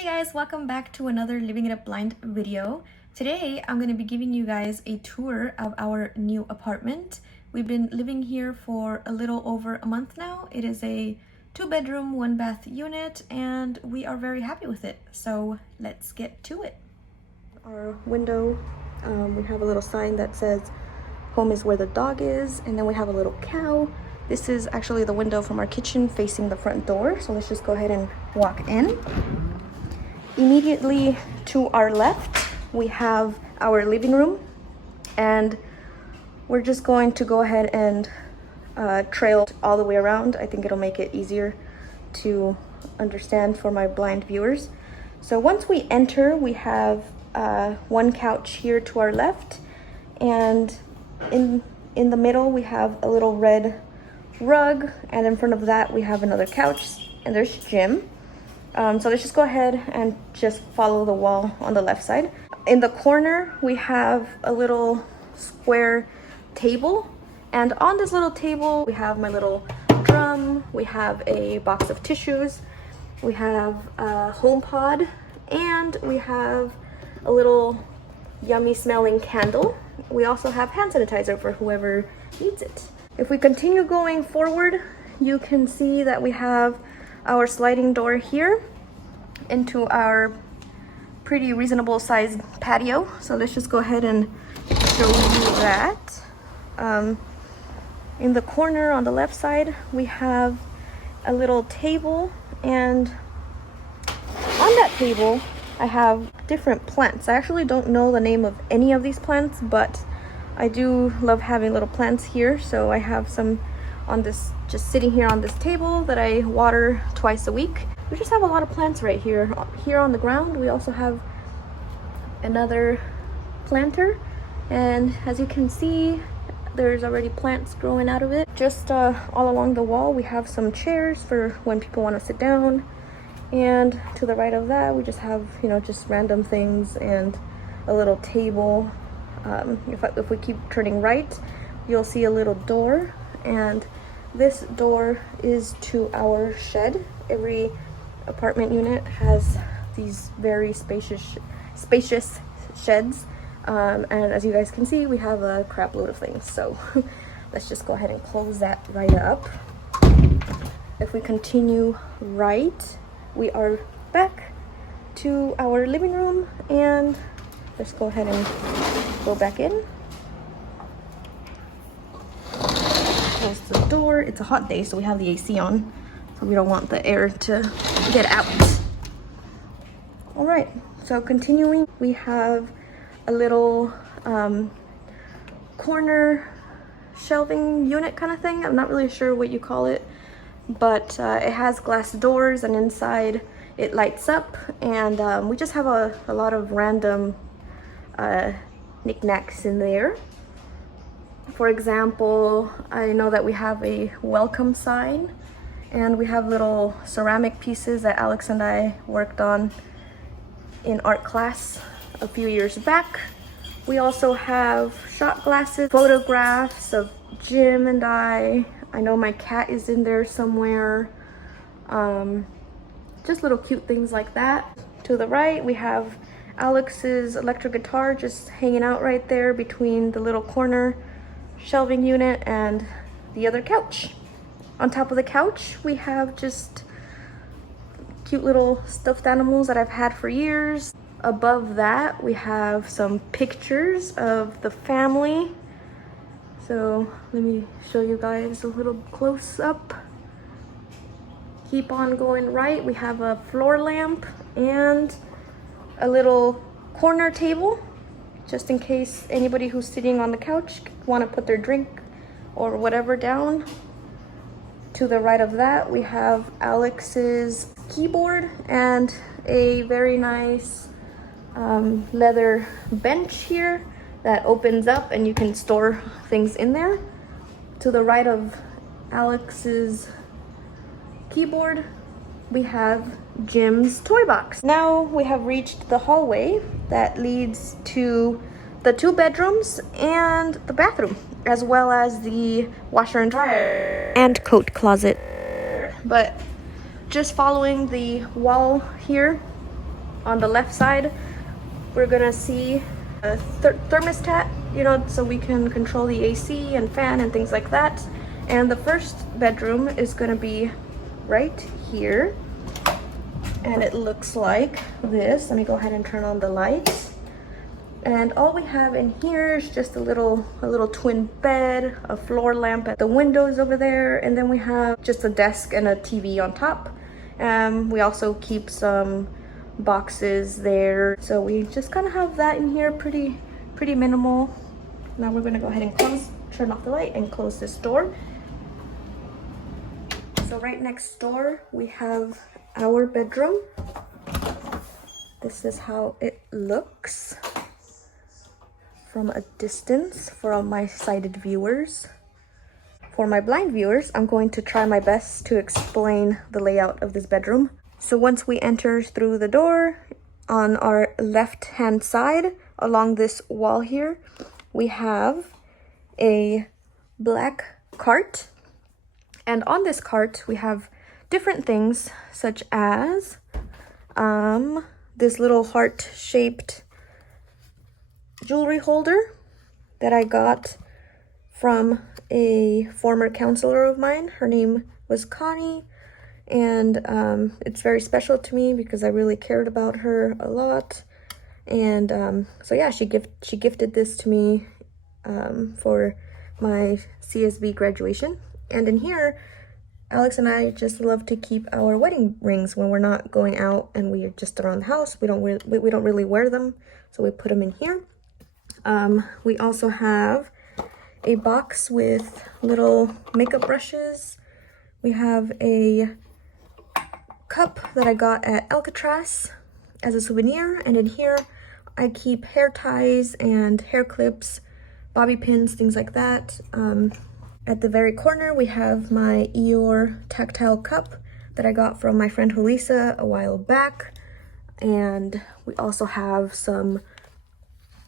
Hey guys, welcome back to another Living It Up Blind video. Today I'm going to be giving you guys a tour of our new apartment. We've been living here for a little over a month now. It is a 2-bedroom, 1-bath unit and we are very happy with it. So let's get to it. Our window, we have a little sign that says home is where the dog is, and then we have a little cow. This is actually the window from our kitchen facing the front door. So let's just go ahead and walk in. Immediately to our left, we have our living room, and we're just going to go ahead and trail all the way around. I think it'll make it easier to understand for my blind viewers. So once we enter, we have one couch here to our left, and in the middle we have a little red rug, and in front of that we have another couch, and there's Jim. So let's just go ahead and just follow the wall on the left side. In the corner, we have a little square table. And on this little table, we have my little drum. We have a box of tissues. We have a home pod. And we have a little yummy smelling candle. We also have hand sanitizer for whoever needs it. If we continue going forward, you can see that we have our sliding door here into our pretty reasonable sized patio. So let's just go ahead and show you that. In the corner on the left side, we have a little table, and on that table I have different plants. I actually don't know the name of any of these plants, but I do love having little plants here. So I have some on this, just sitting here on this table, that I water twice a week. We just have a lot of plants right here. Here on the ground, we also have another planter, and as you can see, there's already plants growing out of it. Just all along the wall, we have some chairs for when people want to sit down, and to the right of that, we just have, just random things and a little table. If we keep turning right, you'll see a little door, and this door is to our shed. Every apartment unit has these very spacious sheds, and as you guys can see, we have a crap load of things. So let's just go ahead and close that right up. If we continue right, we are back to our living room, and let's go ahead and go back in. Close the door. It's a hot day, so we have the AC on, so we don't want the air to get out. All right, so continuing, we have a little corner shelving unit kind of thing. I'm not really sure what you call it, but it has glass doors, and inside it lights up, and we just have a lot of random knickknacks in there. For example, I know that we have a welcome sign, and we have little ceramic pieces that Alex and I worked on in art class a few years back. We also have shot glasses, photographs of Jim and I. I know my cat is in there somewhere. Just little cute things like that. To the right, we have Alex's electric guitar just hanging out right there between the little corner shelving unit and the other couch. On top of the couch, we have just cute little stuffed animals that I've had for years. Above that, we have some pictures of the family. So let me show you guys a little close up. Keep on going right, we have a floor lamp and a little corner table, just in case anybody who's sitting on the couch want to put their drink or whatever down. To the right of that, we have Alex's keyboard and a very nice leather bench here that opens up, and you can store things in there. To the right of Alex's keyboard, we have Jim's toy box. Now we have reached the hallway that leads to the 2 bedrooms and the bathroom, as well as the washer and dryer and coat closet. But just following the wall here, On the left side, we're gonna see a thermostat, you know, so we can control the AC and fan and things like that. And the first bedroom is gonna be right here. And it looks like this. Let me go ahead and turn on the lights. And all we have in here is just a little twin bed, a floor lamp at the windows over there, and then we have just a desk and a TV on top. We also keep some boxes there, so we just kind of have that in here, pretty minimal. Now we're gonna go ahead and turn off the light and close this door. So right next door we have our bedroom. This is how it looks from a distance for my sighted viewers. For my blind viewers, I'm going to try my best to explain the layout of this bedroom. So once we enter through the door, on our left hand side along this wall here, we have a black cart. And on this cart, we have different things such as this little heart-shaped jewelry holder that I got from a former counselor of mine. Her name was Connie, and it's very special to me because I really cared about her a lot. And so yeah, she gifted this to me for my CSB graduation. And in here, Alex and I just love to keep our wedding rings when we're not going out and we are just around the house. We don't really wear them, so we put them in here. We also have a box with little makeup brushes. We have a cup that I got at Alcatraz as a souvenir, and in here I keep hair ties and hair clips, bobby pins, things like that. At the very corner we have my Eeyore tactile cup that I got from my friend Julissa a while back, and we also have some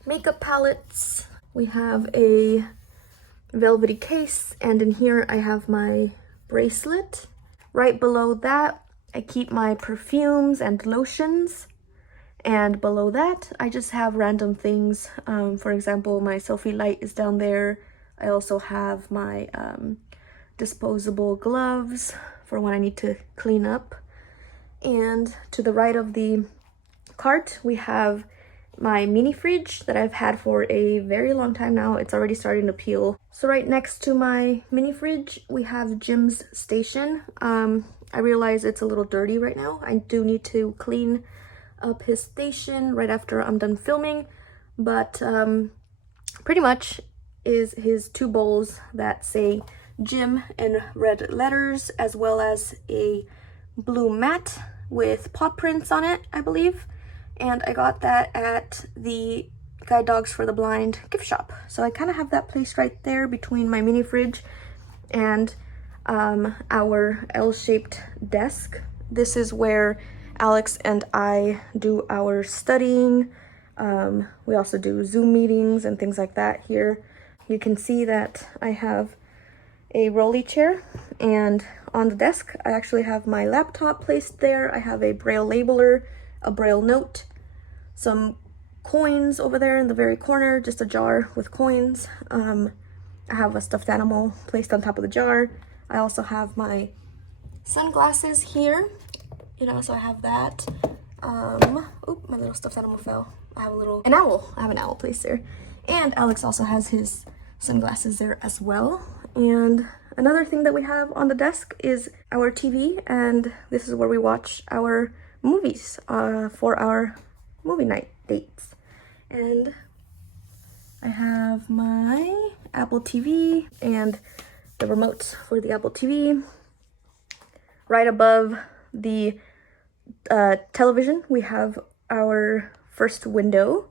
makeup palettes. We have a velvety case, and in here I have my bracelet. Right below that I keep my perfumes and lotions, and below that I just have random things. For example, my selfie light is down there. I also have my disposable gloves for when I need to clean up. And to the right of the cart we have my mini fridge that I've had for a very long time now. It's already starting to peel. So right next to my mini fridge we have Jim's station. I realize it's a little dirty right now. I do need to clean up his station right after I'm done filming, but pretty much is his two bowls that say Jim in red letters, as well as a blue mat with paw prints on it, I believe. And I got that at the Guide Dogs for the Blind gift shop. So I kind of have that placed right there between my mini fridge and our L-shaped desk. This is where Alex and I do our studying. We also do Zoom meetings and things like that here. You can see that I have a rolly chair, and on the desk I actually have my laptop placed there. I have a braille labeler, a braille note, some coins over there in the very corner, just a jar with coins. I have a stuffed animal placed on top of the jar. I also have my sunglasses here, you know, so I have that. Oop, my little stuffed animal fell. I have an owl. I have an owl placed there. And Alex also has his sunglasses there as well. And another thing that we have on the desk is our TV, and this is where we watch our movies for our movie night dates. And I have my Apple TV and the remotes for the Apple TV. Right above the television we have our first window,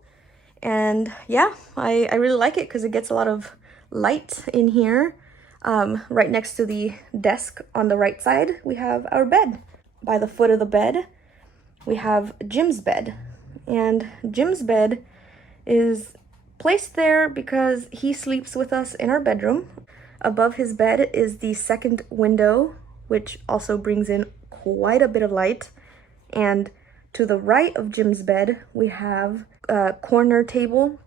and yeah, I really like it because it gets a lot of light in here. Right next to the desk on the right side we have our bed. By the foot of the bed we have Jim's bed, and Jim's bed is placed there because he sleeps with us in our bedroom. Above his bed is the second window, which also brings in quite a bit of light, and To the right of Jim's bed, we have a corner table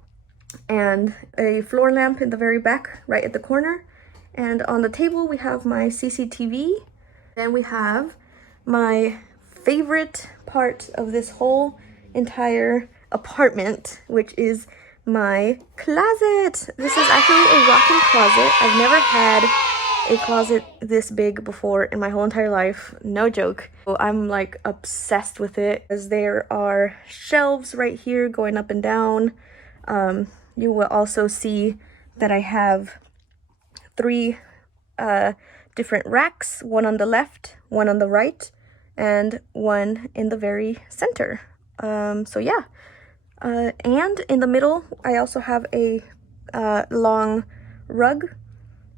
and a floor lamp in the very back, right at the corner. And on the table, we have my CCTV. Then we have my favorite part of this whole entire apartment, which is my closet. This is actually a walk-in closet. I've never had a closet this big before in my whole entire life, no joke. So I'm like obsessed with it, as there are shelves right here going up and down. You will also see that I have three different racks, one on the left, one on the right, and one in the very center. So yeah, and in the middle I also have a long rug,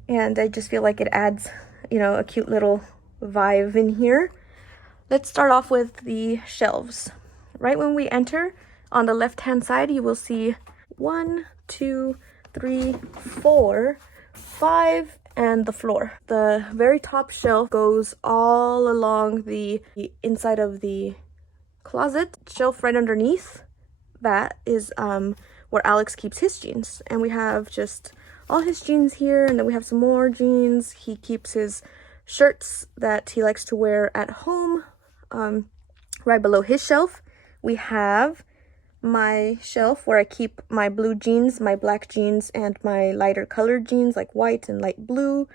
and I just feel like it adds, you know, a cute little vibe in here. Let's start off with the shelves. Right when we enter, on the left hand side, you will see 1, 2, 3, 4, 5, and the floor. The very top shelf goes all along the inside of the closet. Shelf right underneath that is where Alex keeps his jeans, and we have just all his jeans here, and then we have some more jeans. He keeps his shirts that he likes to wear at home. Right below his shelf, we have my shelf where I keep my blue jeans, my black jeans, and my lighter colored jeans like white and light blue.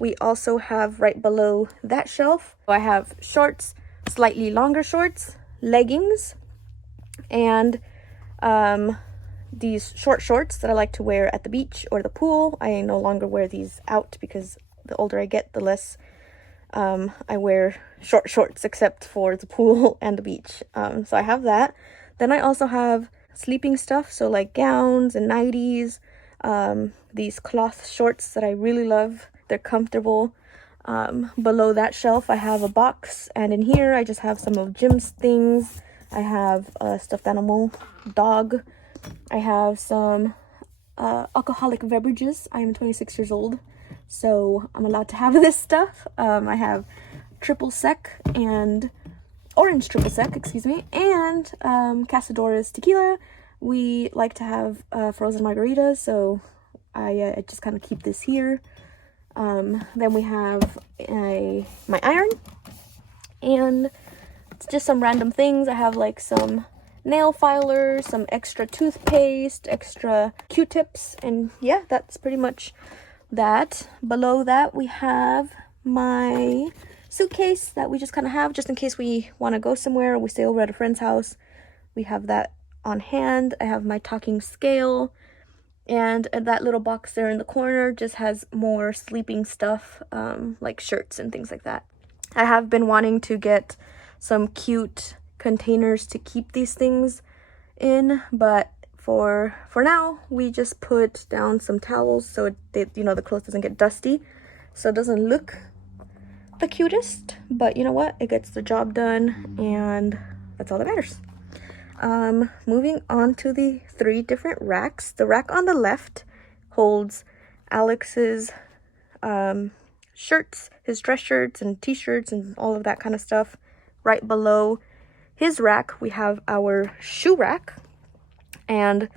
We also have right below that shelf, I have shorts, slightly longer shorts, leggings, and these short shorts that I like to wear at the beach or the pool. I no longer wear these out because the older I get, the less I wear short shorts except for the pool and the beach. So I have that. Then I also have sleeping stuff, so like gowns and nighties, these cloth shorts that I really love. They're comfortable. Below that shelf I have a box, and in here I just have some of Jim's things. I have a stuffed animal dog. I have some alcoholic beverages. I am 26 years old, so I'm allowed to have this stuff. I have triple sec and orange triple sec, excuse me, and Casadores tequila. We like to have frozen margaritas, so I just kind of keep this here. Then we have my iron, and it's just some random things. I have like some nail filers, some extra toothpaste, extra Q-tips, and yeah, that's pretty much that. Below that we have my suitcase that we just kind of have just in case we want to go somewhere or we stay over at a friend's house. We have that on hand. I have my talking scale, and that little box there in the corner just has more sleeping stuff, like shirts and things like that. I have been wanting to get some cute containers to keep these things in, but for now we just put down some towels so the clothes doesn't get dusty, so it doesn't look the cutest, but you know what, it gets the job done, and that's all that matters. Moving on to the 3 different racks. The rack on the left holds Alex's shirts, his dress shirts and t-shirts and all of that kind of stuff. Right below his rack we have our shoe rack, and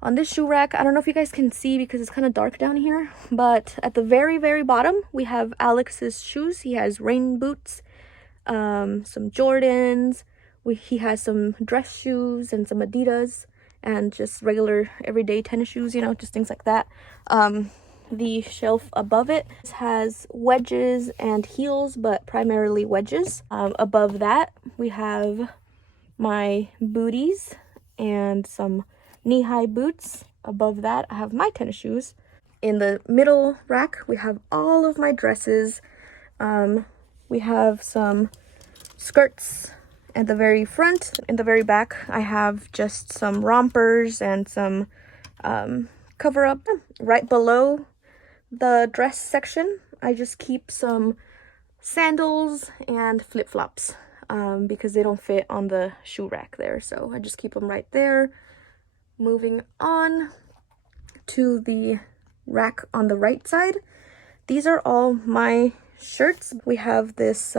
on this shoe rack, I don't know if you guys can see because it's kind of dark down here, but at the very bottom we have Alex's shoes. He has rain boots, some Jordans, he has some dress shoes and some Adidas, and just regular everyday tennis shoes, just things like that. The shelf above it has wedges and heels, but primarily wedges. Above that we have my booties and some knee-high boots. Above that I have my tennis shoes. In the middle rack we have all of my dresses. We have some skirts at the very front. In the very back I have just some rompers and some cover-up. Right below the dress section I just keep some sandals and flip-flops because they don't fit on the shoe rack there, so I just keep them right there. Moving on to the rack on the right side, these are all my shirts. We have this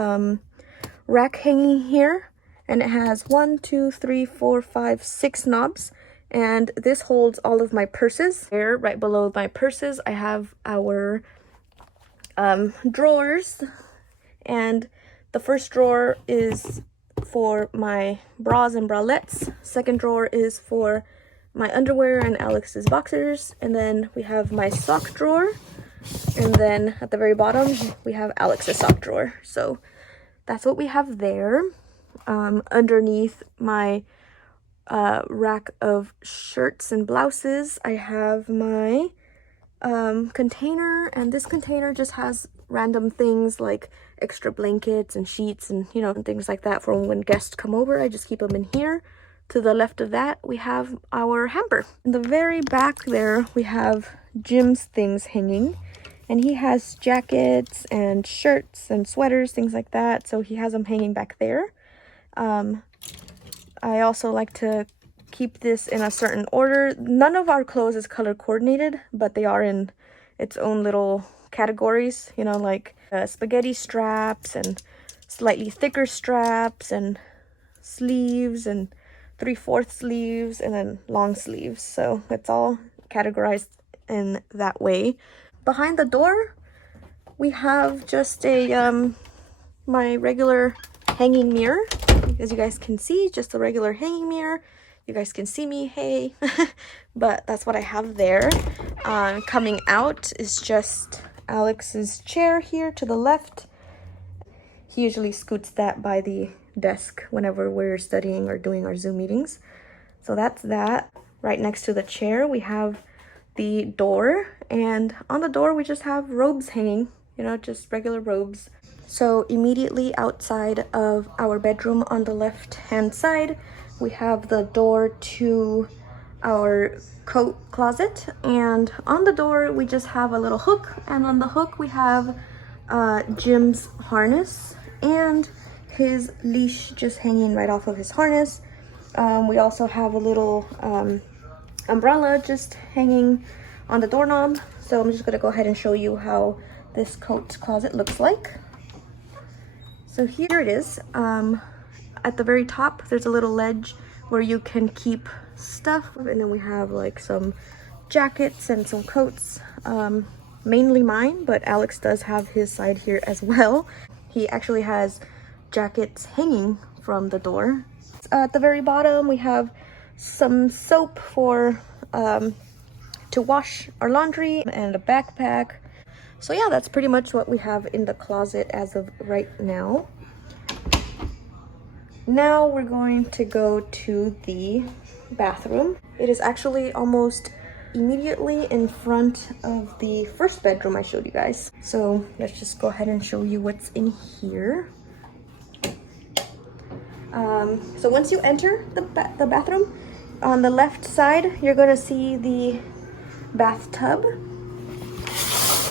rack hanging here, and it has 1, 2, 3, 4, 5, 6 knobs. And this holds all of my purses. Here, right below my purses, I have our drawers. And the first drawer is for my bras and bralettes. Second drawer is for my underwear and Alex's boxers. And then we have my sock drawer. And then at the very bottom, we have Alex's sock drawer. So that's what we have there. Underneath my rack of shirts and blouses, I have my container, and this container just has random things like extra blankets and sheets and, you know, things like that for when guests come over. I just keep them in here. To the left of that, we have our hamper. In the very back there, we have Jim's things hanging, and he has jackets and shirts and sweaters, things like that, so he has them hanging back there. I also like to keep this in a certain order. None of our clothes is color coordinated, but they are in its own little categories, you know, like spaghetti straps and slightly thicker straps and sleeves and 3/4 sleeves and then long sleeves. So it's all categorized in that way. Behind the door, we have just a my regular hanging mirror. As you guys can see, just a regular hanging mirror. You guys can see me, hey. But that's what I have there. Coming out is just Alex's chair here to the left. He usually scoots that by the desk whenever we're studying or doing our Zoom meetings. So that's that. Right next to the chair, we have the door. And on the door, we just have robes hanging, you know, just regular robes. So immediately outside of our bedroom on the left-hand side, we have the door to our coat closet. And on the door, we just have a little hook. And on the hook, we have Jim's harness and his leash just hanging right off of his harness. We also have a little umbrella just hanging on the doorknob. So I'm just gonna go ahead and show you how this coat closet looks like. So here it is. At the very top, there's a little ledge where you can keep stuff. And then we have like some jackets and some coats, mainly mine, but Alex does have his side here as well. He actually has jackets hanging from the door. At the very bottom, we have some soap for to wash our laundry and a backpack. So yeah, that's pretty much what we have in the closet as of right now. Now we're going to go to the bathroom. It is actually almost immediately in front of the first bedroom I showed you guys. So let's just go ahead and show you what's in here. So once you enter the bathroom, on the left side, you're gonna see the bathtub.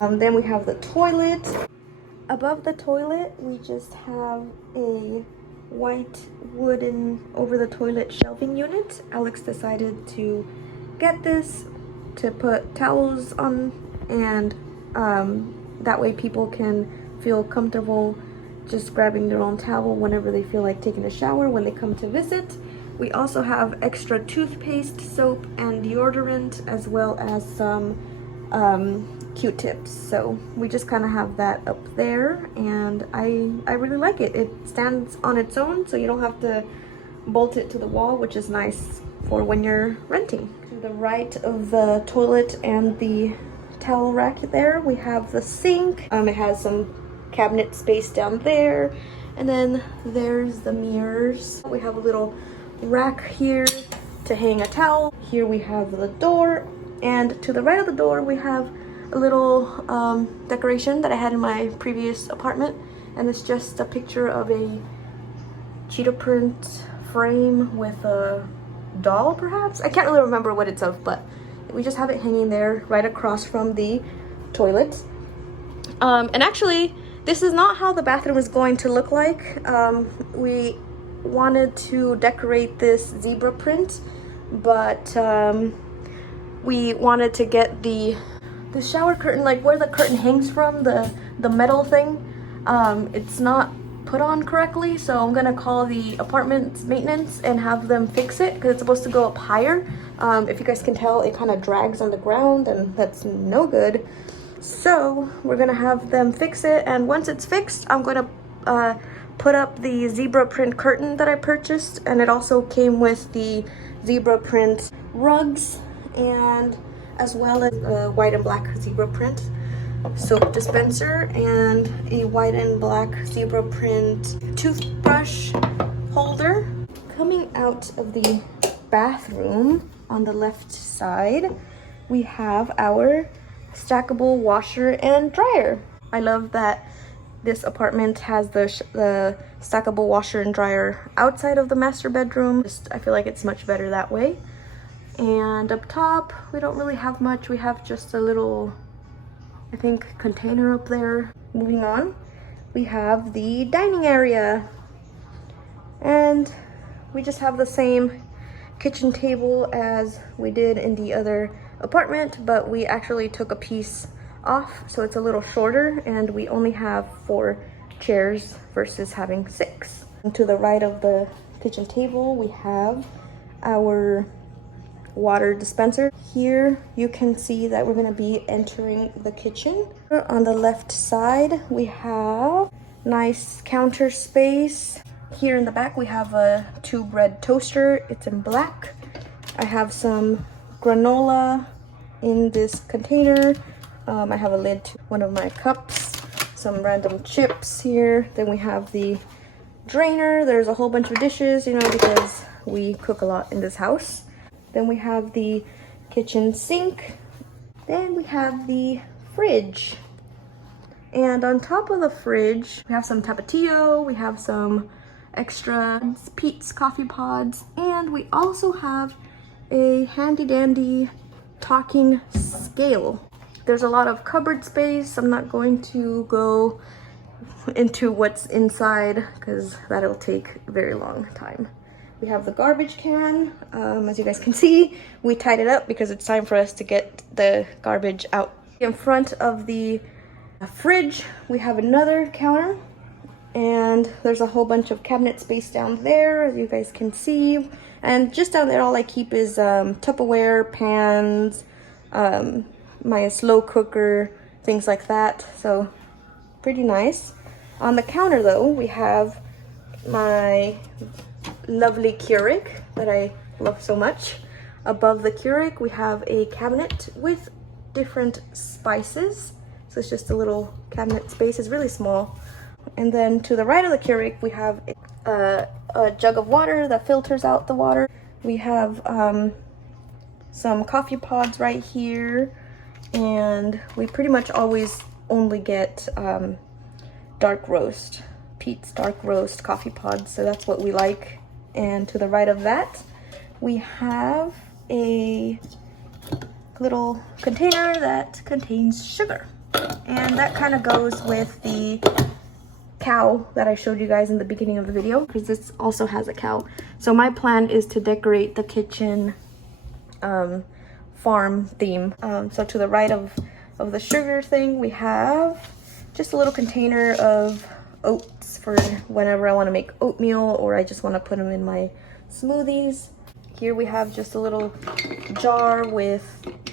Then we have the toilet. Above the toilet, we just have a white wooden over the toilet shelving unit. Alex decided to get this to put towels on, and that way people can feel comfortable just grabbing their own towel whenever they feel like taking a shower when they come to visit. We also have extra toothpaste, soap, and deodorant, as well as some Q-tips. So we just kind of have that up there, and I really like it. It stands on its own, so you don't have to bolt it to the wall, which is nice for when you're renting. To the right of the toilet and the towel rack there, we have the sink. It has some cabinet space down there, and then there's the mirrors. We have a little rack here to hang a towel. Here we have the door, and to the right of the door we have a little decoration that I had in my previous apartment, and it's just a picture of a cheetah print frame with a doll, perhaps? I can't really remember what it's of, but we just have it hanging there right across from the toilet. And actually, this is not how the bathroom is going to look like. We wanted to decorate this zebra print, but we wanted to get the shower curtain, like where the curtain hangs from, the metal thing. It's not put on correctly, so I'm gonna call the apartment maintenance and have them fix it because it's supposed to go up higher. If you guys can tell, it kind of drags on the ground and that's no good. So we're gonna have them fix it, and once it's fixed, I'm gonna put up the zebra print curtain that I purchased, and it also came with the zebra print rugs and as well as a white and black zebra print soap dispenser and a white and black zebra print toothbrush holder. Coming out of the bathroom on the left side, we have our stackable washer and dryer. I love that this apartment has the stackable washer and dryer outside of the master bedroom. I feel like it's much better that way. And up top, we don't really have much. We have just a little, I think, container up there. Moving on, we have the dining area. And we just have the same kitchen table as we did in the other apartment, but we actually took a piece off, so it's a little shorter, and we only have 4 chairs versus having 6. And to the right of the kitchen table, we have our water dispenser. Here you can see that we're going to be entering the kitchen. On the left side, we have nice counter space. Here in the back, we have a 2-bread toaster. It's in black. I have some granola in this container. I have a lid to one of my cups, some random chips here. Then we have the drainer. There's a whole bunch of dishes, you know, because we cook a lot in this house. Then we have the kitchen sink. Then we have the fridge. And on top of the fridge, we have some tapatio, we have some extra Pete's coffee pods, and we also have a handy dandy talking scale. There's a lot of cupboard space. I'm not going to go into what's inside because that'll take a very long time. We have the garbage can. As you guys can see, we tied it up because it's time for us to get the garbage out. In front of the fridge, we have another counter, and there's a whole bunch of cabinet space down there, as you guys can see. And just down there, all I keep is Tupperware, pans, my slow cooker, things like that. So pretty nice. On the counter though, we have my lovely Keurig that I love so much. Above the Keurig, we have a cabinet with different spices. So it's just a little cabinet space. It's really small. And then to the right of the Keurig, we have a jug of water that filters out the water. We have some coffee pods right here. And we pretty much always only get dark roast, Pete's dark roast coffee pods, so that's what we like. And to the right of that, we have a little container that contains sugar. And that kind of goes with the cow that I showed you guys in the beginning of the video, because this also has a cow. So my plan is to decorate the kitchen farm theme. So to the right of the sugar thing, we have just a little container of oats for whenever I want to make oatmeal or I just want to put them in my smoothies. Here we have just a little jar with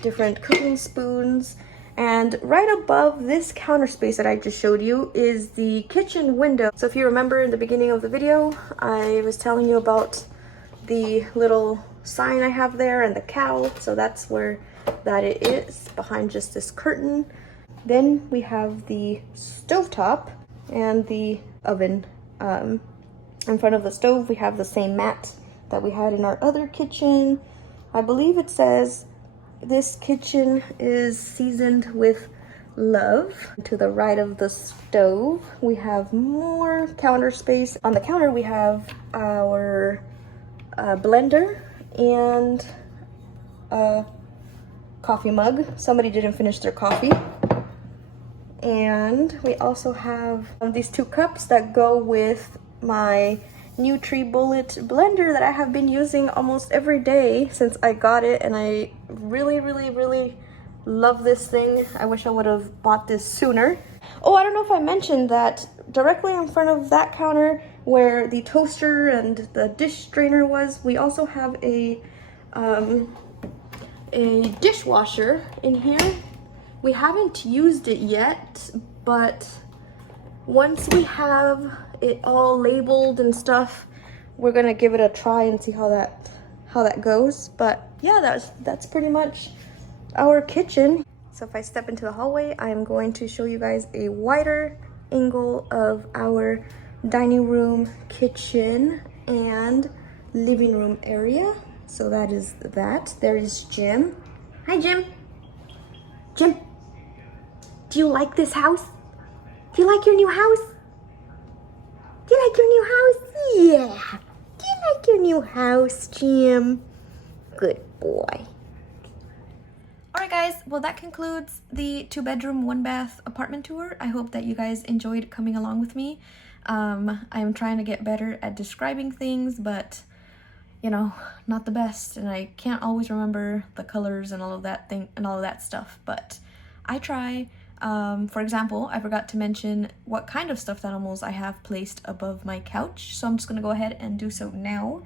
different cooking spoons. And right above this counter space that I just showed you is the kitchen window. So if you remember in the beginning of the video, I was telling you about the little sign I have there and the cow. So that's where that it is, behind just this curtain. Then we have the stovetop and the oven. In front of the stove, we have the same mat that we had in our other kitchen. I believe it says this kitchen is seasoned with love. To the right of the stove, we have more counter space. On the counter, we have our blender and a coffee mug. Somebody didn't finish their coffee. And we also have these 2 cups that go with my NutriBullet blender that I have been using almost every day since I got it, and I really Love this thing. I wish I would have bought this sooner. Oh, I don't know if I mentioned that directly in front of that counter where the toaster and the dish drainer was, we also have a dishwasher in here. We haven't used it yet, but once we have it all labeled and stuff, we're gonna give it a try and see how that goes. But yeah, that's pretty much our kitchen. So if I step into the hallway, I'm going to show you guys a wider angle of our dining room, kitchen, and living room area. So that is that. There is Jim. Hi, Jim. Jim, do you like this house? Do you like your new house? Do you like your new house? Yeah. Do you like your new house, Jim? Good boy. Alright guys, well that concludes the 2-bedroom, 1-bath apartment tour. I hope that you guys enjoyed coming along with me. I'm trying to get better at describing things, but you know, not the best, and I can't always remember the colors and all of that stuff, but I try. For example, I forgot to mention what kind of stuffed animals I have placed above my couch, so I'm just gonna go ahead and do so now.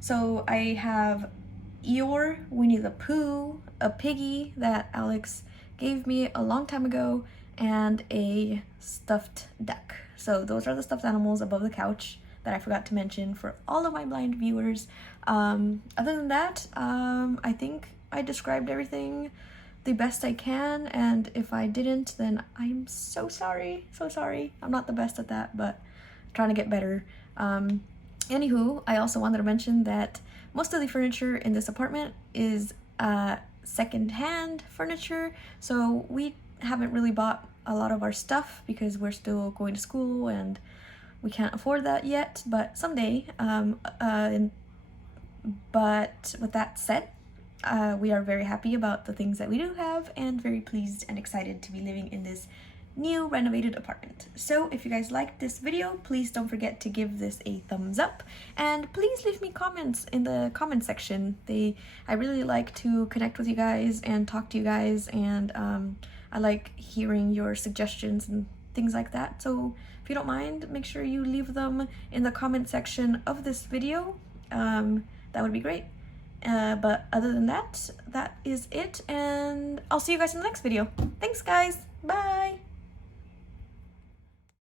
So I have Eeyore, Winnie the Pooh, a piggy that Alex gave me a long time ago, and a stuffed duck. So those are the stuffed animals above the couch that I forgot to mention for all of my blind viewers. Other than that, I think I described everything the best I can, and if I didn't, then I'm so sorry, so sorry. I'm not the best at that, but I'm trying to get better. Anywho, I also wanted to mention that most of the furniture in this apartment is second-hand furniture, so we haven't really bought a lot of our stuff because we're still going to school and we can't afford that yet, but someday. But with that said, we are very happy about the things that we do have and very pleased and excited to be living in this new renovated apartment. So if you guys liked this video, please don't forget to give this a thumbs up, and please leave me comments in the comment section. I really like to connect with you guys and talk to you guys, and I like hearing your suggestions and things like that. So if you don't mind, make sure you leave them in the comment section of this video. That would be great. But other than that, that is it, and I'll see you guys in the next video. Thanks guys, bye!